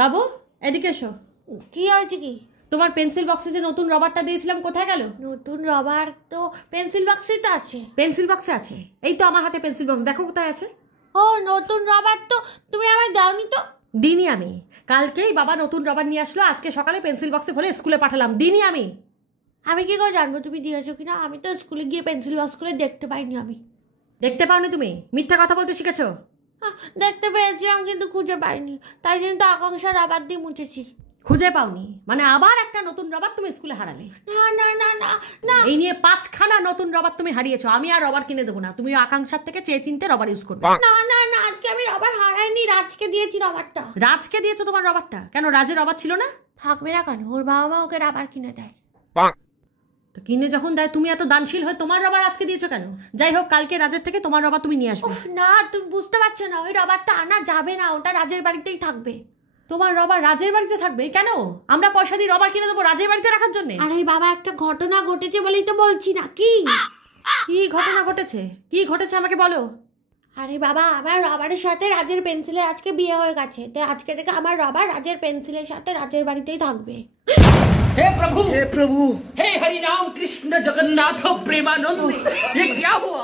বাবু এদিকে এসো। কি হয়েছে কি? তোমার পেন্সিল বক্সে যে নতুন রবারটা দিয়েছিলাম কোথায় গেল? নতুন রবার তো পেন্সিল বক্সে তো আছে। পেন্সিল বক্সে আছে? এই তো আমার হাতে পেন্সিল বক্স, দেখো কোথায় আছে। ও নতুন রবার তো তুমি আমায় দাওনি তো। দিনই আমি, কালকেই বাবা নতুন রবার নিয়ে আসলো, আজকে সকালে পেন্সিল বক্সে ভরে স্কুলে পাঠালাম। দিনই আমি। আমি কি করে জানবো তুমি দিয়েছো কিনা? আমি তো স্কুলে গিয়ে পেন্সিল বক্স করে দেখতে পাইনি। আমি দেখতে পাওনি? তুমি মিথ্যা কথা বলতে শিখেছো। দেখতে পেয়েছিলাম কিন্তু খুঁজে পাইনি, তাই জন্য তো আকাঙ্ক্ষা রাবার দিয়ে মুছেছি। খুঁজে পাওনি মানে আবার একটা নতুন রবার তুমি স্কুলে হারালে। না না না না না, এই নিয়ে 5খানা নতুন রবার তুমি হারিয়েছো। আমি আর রবার কিনে দেবো না, তুমি আকাঙ্ক্ষার থেকে চেয়ে চিনতে রবার ইউজ করবে। না না না, আজকে আমি রবার হারাইনি, রাজকে দিয়েছি রবারটা। রাজকে দিয়েছো তোমার রবারটা? কেন, রাজের রবার ছিল না? থাকবে না কেন? ওর বাবা মা ওকে রাবার কিনে দেয়। তো কিনে যখন দেয় তুমি এত দানশীল হয়ে তোমার রবার আজকে দিয়েছো কেন? যাই হোক, কালকে রাজের থেকে তোমার রবার তুমি নিয়ে আসবে। না তুমি বুঝতে পারছো না, ওই রবারটা আনা যাবে না, ওটা রাজের বাড়িতেই থাকবে। তোমার রবার রাজের বাড়িতে থাকবে? কেন? আমরা পয়সা দিয়ে রবার কিনে দেবো রাজের বাড়িতে রাখার জন্য? আরে বাবা, একটা ঘটনা ঘটেছে বলেই তো বলছি না। কি কি ঘটনা ঘটেছে? কি ঘটেছে আমাকে বলো। আরে বাবা, আমার রবারের সাথে রাজের পেন্সিলের আজকে বিয়ে হয়ে গেছে, তাই আজকে থেকে আমার রবার রাজের পেন্সিলের সাথে রাজের বাড়িতেই থাকবে। हे प्रभु हे हरि राम कृष्ण जगन्नाथ प्रेमानंद, ये क्या हुआ?